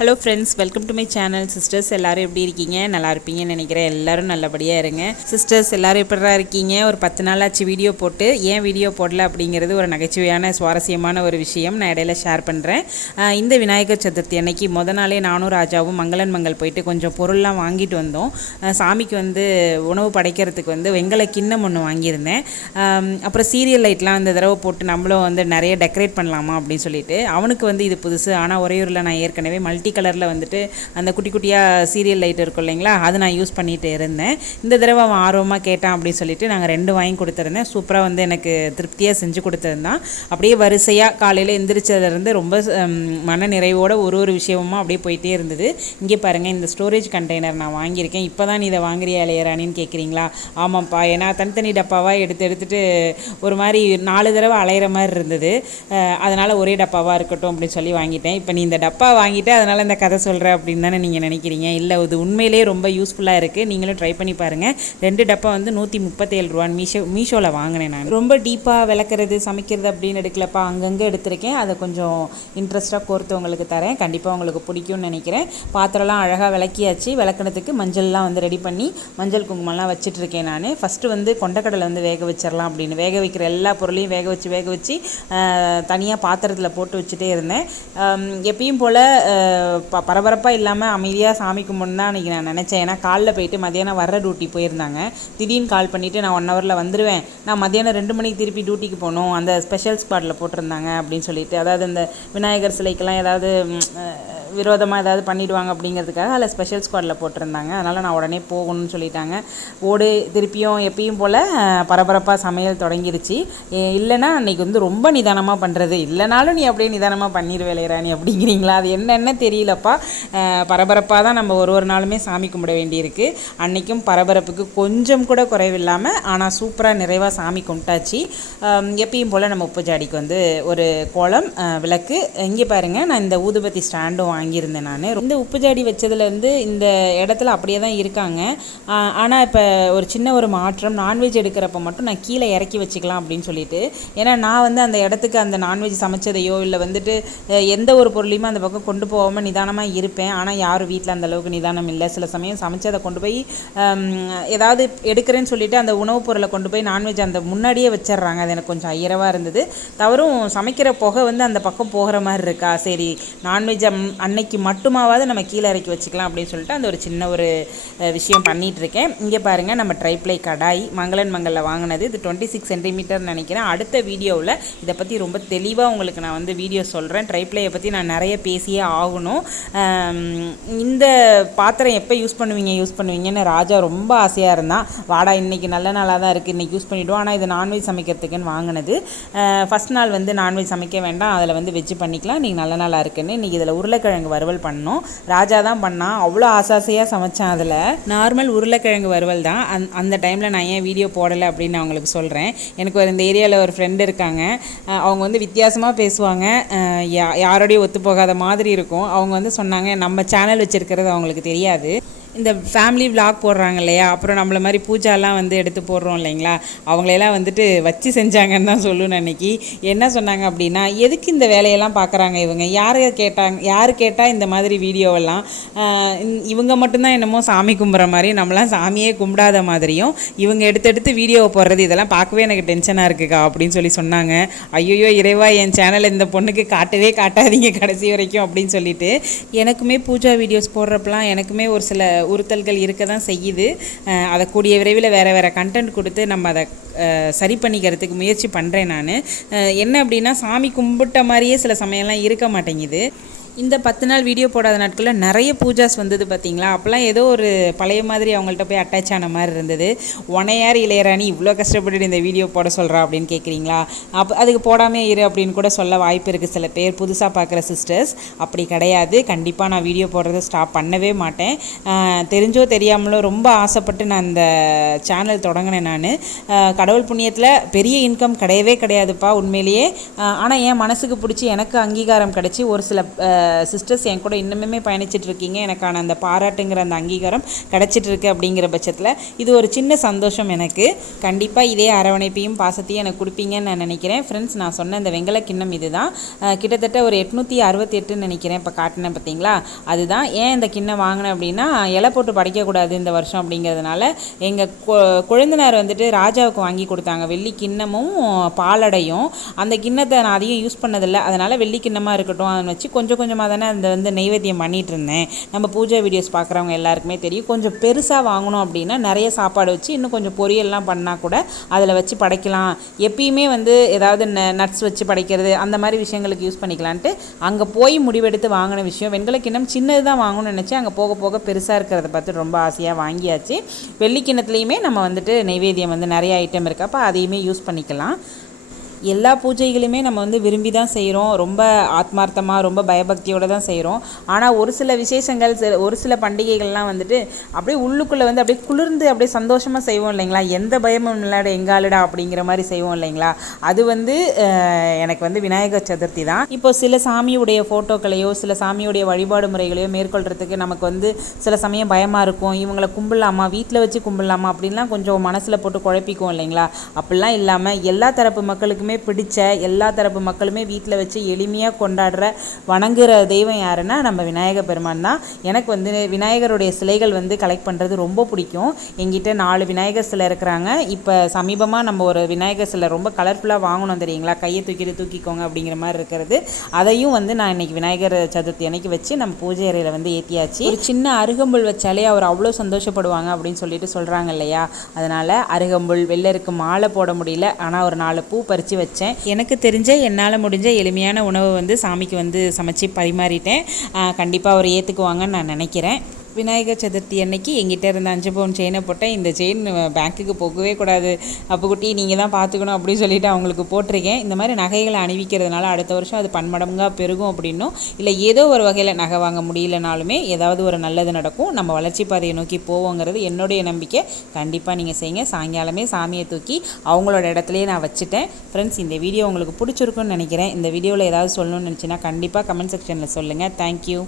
Hello friends welcome to my channel sisters எல்லாரும் எப்படி இருக்கீங்க? நல்லா இருப்பீங்கன்னு நினைக்கிறேன். எல்லாரும் நல்லபடியாக இருங்க. சிஸ்டர்ஸ் எல்லாரும் எப்படா இருக்கீங்க? ஒரு பத்து நாள் ஆச்சு வீடியோ போட்டு ஏன் வீடியோ போடல அப்படிங்கிறது ஒரு நகைச்சுவையான சுவாரஸ்யமான ஒரு விஷயம். நான் இடையில ஷேர் பண்ணுறேன் இந்த விநாயகர் சதுர்த்தி அன்னைக்கு முத நாளே நானும் ராஜாவும் மங்களன் மங்கள் போயிட்டு கொஞ்சம் பொருள்லாம் வாங்கிட்டு வந்தோம். சாமிக்கு வந்து உணவு படைக்கிறதுக்கு வந்து வெங்கல கிண்ணம் ஒன்று வாங்கியிருந்தேன். அப்புறம் சீரியல் லைட்லாம் இந்த தடவை போட்டு நம்மளும் வந்து நிறைய டெக்கரேட் பண்ணலாமா அப்படின்னு சொல்லிட்டு அவனுக்கு வந்து இது புதுசு. ஆனால் உறையூரில் நான் ஏற்கனவே மல்டி கலரில் வந்துட்டு அந்த குட்டி குட்டியாக சீரியல் லைட் இருக்கும் இல்லைங்களா? அது நான் யூஸ் பண்ணிகிட்டு இருந்தேன். இந்த தடவை அவன் ஆர்வமாக கேட்டான் அப்படின்னு சொல்லிட்டு நாங்கள் ரெண்டு வாங்கி கொடுத்துருந்தேன். சூப்பராக வந்து எனக்கு திருப்தியாக செஞ்சு கொடுத்துருந்தான். அப்படியே வரிசையாக காலையில் எந்திரிச்சதுலேருந்து ரொம்ப மன நிறைவோட ஒரு ஒரு விஷயமும் அப்படியே போயிட்டே இருந்தது. இங்கே பாருங்கள் இந்த ஸ்டோரேஜ் கண்டெய்னர் நான் வாங்கியிருக்கேன். இப்போ தான் நீ இதை வாங்குறியா இளையராணின்னு கேட்குறீங்களா ஆமாம்ப்பா ஏன்னா தனித்தனி டப்பாவாக எடுத்து எடுத்துட்டு ஒரு மாதிரி நாலு தடவை அலையிற மாதிரி இருந்தது. அதனால் ஒரே டப்பாவாக இருக்கட்டும் அப்படின்னு சொல்லி வாங்கிட்டேன். இப்போ நீ இந்த டப்பா வாங்கிட்டு அதனால் இந்த கதை சொல்கிறேன் அப்படின்னு தானே நீங்கள் நினைக்கிறீங்க? இல்லை இது உண்மையிலேயே ரொம்ப யூஸ்ஃபுல்லாக இருக்குது நீங்களும் ட்ரை பண்ணி பாருங்கள் ரெண்டு டப்பா வந்து நூற்றி முப்பத்தேழு ரூபான்னு மீஷோ மீஷோவில் வாங்கினேன் நான். ரொம்ப டீப்பாக விளக்குறது சமைக்கிறது அப்படின்னு எடுக்கலப்பா. அங்கங்கே எடுத்திருக்கேன். அதை கொஞ்சம் இன்ட்ரெஸ்ட்டாக கோர்த்து உங்களுக்கு தரேன். கண்டிப்பாக உங்களுக்கு பிடிக்கும்னு நினைக்கிறேன். பாத்திரம்லாம் அழகாக விளக்கியாச்சு. விளக்குனதுக்கு மஞ்சள்லாம் வந்து ரெடி பண்ணி மஞ்சள் குங்குமம்லாம் வச்சுட்ருக்கேன் நான். ஃபஸ்ட்டு வந்து கொண்டக்கடலை வந்து வேக வச்சிடலாம் அப்படின்னு. வேக வைக்கிற எல்லா பொருளையும் வேக வச்சு வேக வச்சு தனியாக பாத்திரத்தில் போட்டு வச்சுட்டே இருந்தேன். எப்பயும் போல் ப பரபரப்பாக இல்லாமல் அமைதியாக சாமி கும்பிட்னு தான் அன்றைக்கி நான் நினச்சேன். ஏன்னா காலைல போயிட்டு மதியானம் வர்ற டியூட்டி போயிருந்தாங்க. திடீர்னு கால் பண்ணிவிட்டு நான் ஒன் ஹவரில் வந்துடுவேன் நான் மதியானம் ரெண்டு மணிக்கு திருப்பி டியூட்டிக்கு போகணும். அந்த ஸ்பெஷல் ஸ்பாட்டில் போட்டிருந்தாங்க அப்படின்னு சொல்லிட்டு. அதாவது அந்த விநாயகர் சிலைக்கெல்லாம் ஏதாவது விரோதமாக ஏதாவது பண்ணிடுவாங்க அப்படிங்கிறதுக்காக அதில் ஸ்பெஷல் ஸ்குவாடில் போட்டிருந்தாங்க. அதனால் நான் உடனே போகணும்னு சொல்லிட்டாங்க. ஓடு திருப்பியும் எப்பயும் போல் பரபரப்பாக சமையல் தொடங்கிருச்சு. இல்லைன்னா அன்னைக்கு வந்து ரொம்ப நிதானமாக பண்ணுறது இல்லைனாலும் நீ அப்படியே நிதானமாக பண்ணிடுவே நீ அப்படிங்கிறீங்களா? அது என்னென்ன தெரியலப்பா. பரபரப்பாக தான் நம்ம ஒரு ஒரு நாளுமே சாமி கும்பிட வேண்டியிருக்கு. அன்றைக்கும் பரபரப்புக்கு கொஞ்சம் கூட குறைவில்லாமல் ஆனால் சூப்பராக நிறைவாக சாமி கும்பிட்டாச்சு. எப்பயும் போல் நம்ம உப்பு ஜாடிக்கு வந்து ஒரு கோலம் விளக்கு. இங்கே பாருங்கள் நான் இந்த ஊதுபத்தி ஸ்டாண்டும் வாங்கி வாங்கியிருந்தேன் நான். இந்த உப்பு ஜாடி வச்சதுலேருந்து இந்த இடத்துல அப்படியே தான் இருக்காங்க. ஆனால் இப்போ ஒரு சின்ன ஒரு மாற்றம் நான்வெஜ் எடுக்கிறப்ப மட்டும் நான் கீழே இறக்கி வச்சுக்கலாம் அப்படின்னு சொல்லிட்டு. ஏன்னா நான் வந்து அந்த இடத்துக்கு அந்த நான்வெஜ் சமைச்சதையோ இல்லை வந்துட்டு எந்த ஒரு பொருளையுமே அந்த பக்கம் கொண்டு போகாமல் நிதானமாக இருப்பேன். ஆனால் யாரும் வீட்டில் அந்த அளவுக்கு நிதானம் இல்லை. சில சமயம் சமைச்சதை கொண்டு போய் ஏதாவது எடுக்கிறேன்னு சொல்லிட்டு அந்த உணவுப் பொருளை கொண்டு போய் நான்வெஜ் அந்த முன்னாடியே வச்சிடுறாங்க அது எனக்கு கொஞ்சம் ஐயரவாக இருந்தது. தவறும் சமைக்கிற புகை வந்து அந்த பக்கம் போகிற மாதிரி இருக்கா? சரி நான்வெஜ் அன்னைக்கு மட்டுமாவது நம்ம கீழே இறக்கி வச்சுக்கலாம் அப்படின்னு சொல்லிட்டு அந்த ஒரு சின்ன ஒரு விஷயம் பண்ணிகிட்ருக்கேன் இருக்கேன் இங்கே பாருங்கள் நம்ம ட்ரைப்ளை கடாய் மங்களன் மங்களில் வாங்கினது. இது டுவெண்ட்டி சிக்ஸ் சென்டிமீட்டர் நினைக்கிறேன். அடுத்த வீடியோவில் இதை பற்றி ரொம்ப தெளிவாக உங்களுக்கு நான் வந்து வீடியோ சொல்கிறேன் ட்ரைப்ளையை பற்றி நான் நிறைய பேசியே ஆகணும். இந்த பாத்திரம் எப்போ யூஸ் பண்ணுவீங்க யூஸ் பண்ணுவீங்கன்னு ராஜா ரொம்ப ஆசையாக இருந்தான். வாடா இன்றைக்கி நல்ல நாளாக தான் இருக்குது இன்றைக்கி யூஸ் பண்ணிவிடுவோம் ஆனால் இது நான்வெஜ் சமைக்கிறதுக்குன்னு வாங்கினது. ஃபஸ்ட் நாள் வந்து நான்வெஜ் சமைக்க வேண்டாம். அதில் வந்து வெஜ்ஜு பண்ணிக்கலாம். இன்றைக்கி நல்ல நாளாக இருக்குன்னு. இன்றைக்கி இதில் உருளைக்கிழங்கு வறுவல் பண்ணோம். ராஜா தான் பண்ணான் அவ்வளோ ஆசாசையாக சமைச்சான் அதில். நார்மல் உருளைக்கிழங்கு வறுவல் தான். அந் அந்த டைமில் நான் ஏன் வீடியோ போடலை அப்படின்னு நான் உங்களுக்கு சொல்கிறேன் எனக்கு ஒரு இந்த ஏரியாவில் ஒரு ஃப்ரெண்டு இருக்காங்க. அவங்க வந்து வித்தியாசமாக பேசுவாங்க. யா யாரோடையும் ஒத்து போகாத மாதிரி இருக்கும். அவங்க வந்து சொன்னாங்க நம்ம சேனல் வச்சுருக்கிறது அவங்களுக்கு தெரியாது. இந்த ஃபேமிலி vlog போடுறாங்க இல்லையா? அப்புறம் நம்மள மாதிரி பூஜாலாம் வந்து எடுத்து போடுறோம் இல்லைங்களா? அவங்களையெல்லாம் வந்துட்டு வச்சு செஞ்சாங்கன்னு தான் சொல்லணும் அன்னைக்கு. என்ன சொன்னாங்க அப்படின்னா எதுக்கு இந்த வேலையெல்லாம் பார்க்குறாங்க இவங்க? யார் கேட்டாங்க யார் கேட்டால் இந்த மாதிரி வீடியோவெல்லாம் இவங்க மட்டும்தான் என்னமோ சாமி கும்பிட்ற மாதிரி நம்மளாம் சாமியே கும்பிடாத மாதிரியும் இவங்க எடுத்து எடுத்து வீடியோவை போடுறது இதெல்லாம் பார்க்கவே எனக்கு டென்ஷனாக இருக்குக்கா அப்படின்னு சொல்லி சொன்னாங்க. ஐயோ இறைவா என் சேனல் இந்த பொண்ணுக்கு காட்டவே காட்டாதீங்க கடைசி வரைக்கும் அப்படின்னு சொல்லிட்டு எனக்குமே பூஜா வீடியோஸ் போடுறப்பலாம் எனக்குமே ஒரு சில உறுத்தல்கள் இருக்க தான் செய்யுது அதை கூடிய விரைவில் வேறு வேறு கண்டென்ட் கொடுத்து நம்ம அதை சரி பண்ணிக்கிறதுக்கு முயற்சி பண்ணுறேன் நான். என்ன அப்படின்னா சாமி கும்பிட்ட மாதிரியே சில சமயம்லாம் இருக்க மாட்டேங்குது. இந்த பத்து நாள் வீடியோ போடாத நாட்களில் நிறைய பூஜாஸ் வந்தது பார்த்தீங்களா அப்போல்லாம் ஏதோ ஒரு பழைய மாதிரி அவங்கள்ட்ட போய் அட்டாச் ஆன மாதிரி இருந்தது. ஒனையார் இளையராணி இவ்வளோ கஷ்டப்பட்டு இந்த வீடியோ போட சொல்கிறா அப்படின்னு கேட்குறீங்களா அப்போ அதுக்கு போடாமே இரு அப்படின்னு கூட சொல்ல வாய்ப்பு இருக்குது சில பேர். புதுசாக பார்க்குற சிஸ்டர்ஸ் அப்படி கிடையாது. கண்டிப்பாக நான் வீடியோ போடுறதை ஸ்டாப் பண்ணவே மாட்டேன். தெரிஞ்சோ தெரியாமலோ ரொம்ப ஆசைப்பட்டு நான் அந்த சேனல் தொடங்கினேன் நான். கடவுள் புண்ணியத்தில் பெரிய இன்கம் கிடையவே கிடையாதுப்பா உண்மையிலேயே. ஆனால் என் மனசுக்கு பிடிச்சி எனக்கு அங்கீகாரம் கிடச்சி ஒரு சில சிஸ்டர்ஸ் என் கூட இன்னுமே பயணிச்சுட்டு இருக்கீங்க எனக்கான அந்த பாராட்டுங்கிற அந்த அங்கீகாரம் கிடச்சிட்டு இருக்கு அப்படிங்கிற பட்சத்தில் இது ஒரு சின்ன சந்தோஷம் எனக்கு. கண்டிப்பாக இதே அரவணைப்பையும் பாசத்தையும் எனக்கு கொடுப்பீங்கன்னு நான் நினைக்கிறேன். ஃப்ரெண்ட்ஸ் நான் சொன்ன இந்த வெங்கல கிண்ணம் இதுதான். கிட்டத்தட்ட ஒரு எட்நூற்றி அறுபத்தெட்டுன்னு நினைக்கிறேன் இப்போ காட்டினேன் பார்த்தீங்களா அதுதான். ஏன் இந்த கிண்ணம் வாங்கினேன் அப்படின்னா இலை போட்டு படைக்கக்கூடாது இந்த வருஷம் அப்படிங்கிறதுனால எங்கள் குழந்தைனார் வந்துட்டு ராஜாவுக்கு வாங்கி கொடுத்தாங்க. வெள்ளி கிண்ணமும் பாலடையும். அந்த கிண்ணத்தை நான் அதிகம் யூஸ் பண்ணதில்லை. அதனால் வெள்ளி கிண்ணமாக இருக்கட்டும். அதை வச்சு கொஞ்சம் கொஞ்சம் கொஞ்சமாக தானே அந்த வந்து நெய்வேத்தியம் பண்ணிட்டு இருந்தேன் நம்ம பூஜை வீடியோஸ் பார்க்குறவங்க எல்லாருக்குமே தெரியும். கொஞ்சம் பெருசாக வாங்கணும் அப்படின்னா நிறைய சாப்பாடு வச்சு இன்னும் கொஞ்சம் பொரியல்லாம் பண்ணால் கூட அதில் வச்சு படைக்கலாம். எப்பயுமே வந்து ஏதாவது ந நட்ஸ் வச்சு படைக்கிறது அந்த மாதிரி விஷயங்களுக்கு யூஸ் பண்ணிக்கலான்ட்டு அங்கே போய் முடிவெடுத்து வாங்கின விஷயம். வெண்கல கிண்ணம் சின்னது தான் வாங்கணும்னு நினச்சி அங்கே போக போக பெருசாக இருக்கிறத பார்த்து ரொம்ப ஆசையாக வாங்கியாச்சு. வெள்ளி கிண்ணத்துலேயுமே நம்ம வந்துட்டு நெய்வேத்தியம் வந்து நிறைய ஐட்டம் இருக்குது அப்போ அதையுமே யூஸ் பண்ணிக்கலாம். எல்லா பூஜைகளுமே நம்ம வந்து விரும்பி தான் செய்கிறோம் ரொம்ப ஆத்மார்த்தமாக ரொம்ப பயபக்தியோடு தான் செய்கிறோம் ஆனால் ஒரு சில விசேஷங்கள் சில ஒரு சில பண்டிகைகள்லாம் வந்துட்டு அப்படியே உள்ளுக்குள்ளே வந்து அப்படியே குளிர்ந்து அப்படியே சந்தோஷமாக செய்வோம் இல்லைங்களா? எந்த பயமும் இல்லாட எங்காலடா அப்படிங்கிற மாதிரி செய்வோம் இல்லைங்களா? அது வந்து எனக்கு வந்து விநாயகர் சதுர்த்தி தான். இப்போ சில சாமியுடைய ஃபோட்டோக்களையோ சில சாமியுடைய வழிபாடு முறைகளையோ மேற்கொள்கிறதுக்கு நமக்கு வந்து சில சமயம் பயமாக இருக்கும். இவங்களை கும்பிடலாமா? வீட்டில் வச்சு கும்பிடலாமா? அப்படின்லாம் கொஞ்சம் மனசில் போட்டு குழப்பிக்குவோம் இல்லைங்களா? அப்படிலாம் இல்லாமல் எல்லா தரப்பு மக்களுக்குமே பிடிச்ச எல்லா தரப்பு மக்களுமே வீட்டில் வச்சு எளிமையாக கொண்டாடுற வணங்குற தெய்வம் யாருன்னா நம்ம விநாயகர் பெருமான் தான். எனக்கு வந்து விநாயகருடைய சிலைகள் வந்து கலெக்ட் பண்ணுறது ரொம்ப பிடிக்கும். எங்கிட்ட நாலு விநாயகர் சிலை இருக்கிறாங்க. இப்போ சமீபமாக நம்ம ஒரு விநாயகர் சிலை ரொம்ப கலர்ஃபுல்லாக வாங்கணும் தெரியுங்களா? கையை தூக்கிட்டு தூக்கிக்கோங்க அப்படிங்கிற மாதிரி இருக்கிறது. அதையும் வந்து நான் இன்னைக்கு விநாயகர் சதுர்த்தி அன்னைக்கு வச்சு நம்ம பூஜை அறையில் வந்து ஏற்றியாச்சு ஒரு சின்ன அருகம்புல் வச்சாலே அவர் அவ்வளோ சந்தோஷப்படுவாங்க அப்படின்னு சொல்லிட்டு சொல்கிறாங்க இல்லையா? அதனால் அருகம்புல் வெள்ளருக்கு மாலை போட முடியல. ஆனால் ஒரு நாலு பூ பறித்து வச்சேன். எனக்கு தெரிஞ்ச என்னால் முடிஞ்ச எளிமையான உணவு வந்து சாமிக்கு வந்து சமைச்சு பரிமாறிட்டேன். கண்டிப்பாக அவர் ஏற்றுக்குவாங்கன்னு நான் நினைக்கிறேன். விநாயகர் சதுர்த்தி அன்னைக்கு எங்கிட்ட இருந்த அஞ்சு பவுன் செயினை போட்டேன். இந்த செயின் பேங்க்குக்கு போகவே கூடாது. அப்போ குட்டி நீங்கள் தான் பார்த்துக்கணும் அப்படின்னு சொல்லிட்டு அவங்களுக்கு போட்டிருக்கேன். இந்த மாதிரி நகைகளை அணிவிக்கிறதுனால அடுத்த வருஷம் அது பன்மடங்காக பெருகும் அப்படின்னும். இல்லை ஏதோ ஒரு வகையில் நகை வாங்க முடியலனாலுமே ஏதாவது ஒரு நல்லது நடக்கும். நம்ம வளர்ச்சி பாதையை நோக்கி போவோங்கிறது என்னுடைய நம்பிக்கை. கண்டிப்பாக நீங்கள் செய்யுங்க. சாயங்காலமே சாமியை தூக்கி அவங்களோட இடத்துலையே நான் வச்சுட்டேன். ஃப்ரெண்ட்ஸ் இந்த வீடியோ உங்களுக்கு பிடிச்சிருக்குன்னு நினைக்கிறேன். இந்த வீடியோவில் ஏதாவது சொல்லணும்னு நினச்சின்னா கண்டிப்பாக கமெண்ட் செக்ஷனில் சொல்லுங்கள் தேங்க்யூ